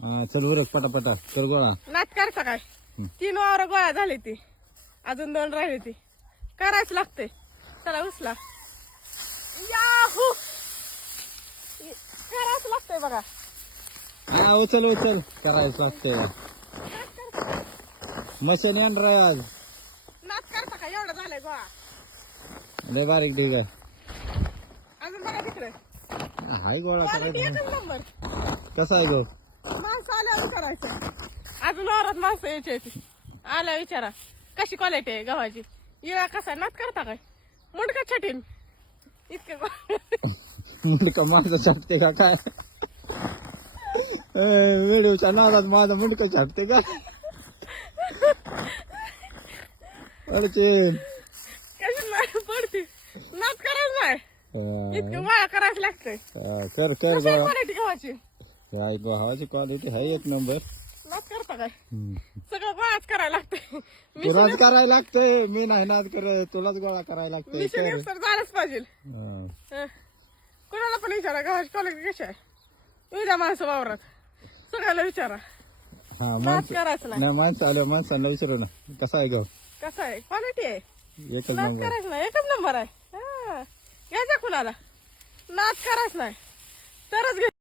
चल उरक पटापटा कर गोळा. नाच करता काय 3 वावर गोळा झाली ती अजून 2 राहिली ती करायच लागते. चला उचला याहू करायच लागतंय बघा. हा उचल उचल करायच लागते. मशीन येणार आहे आज. नाच करता का एवढं झालंय गोळा लय बारीक ठीक आहे. अजून बघा तिकडे हाय गोळा क्वालिटी करायचा. एकच नंबर. कसा आहे गो. माणसं आल्यावर करायचं अजून वावरात माणसं यायची आल्या विचारा कशी क्वालिटी आहे गव्हाची. इळा कसा नाच करता काय मुंडका छटीन इतकं मुंडका माझं छाटते का काय. व्हिडिओच्या नादात माझं मुंडका छाटते का. अडचण कशी नाही पडती नाच करायचं नाही इतकं गोळा करायचं लागतंय. कर कर कशी गोळा. क्वालिटी गव्हाची काय गव्हाची क्वालिटी आहे एक नंबर. नाच करता काय सगळं गोळाच करायला लागतंय. तुलाच करायला लागतंय. मी नाही नाद करत तुलाच गोळा करायला लागतंय. मिशन तर झालंच पाहिजे. हा. कोणाला पण विचारा गव्हाची क्वालिटी कशी आहे उद्या माणसं वावरात सगळ्याला विचारा. हा नाच माणसं करायचं नाही नाही माणसं आलं माणसांना विचारू ना कसा आहे गहू. कसं आहे क्वालिटी आहे. एकच नाच नंबर. करायचं नाही एकच नंबर आहे. घ्यायचा कुणाला नाच करायचं नाही तरच घे.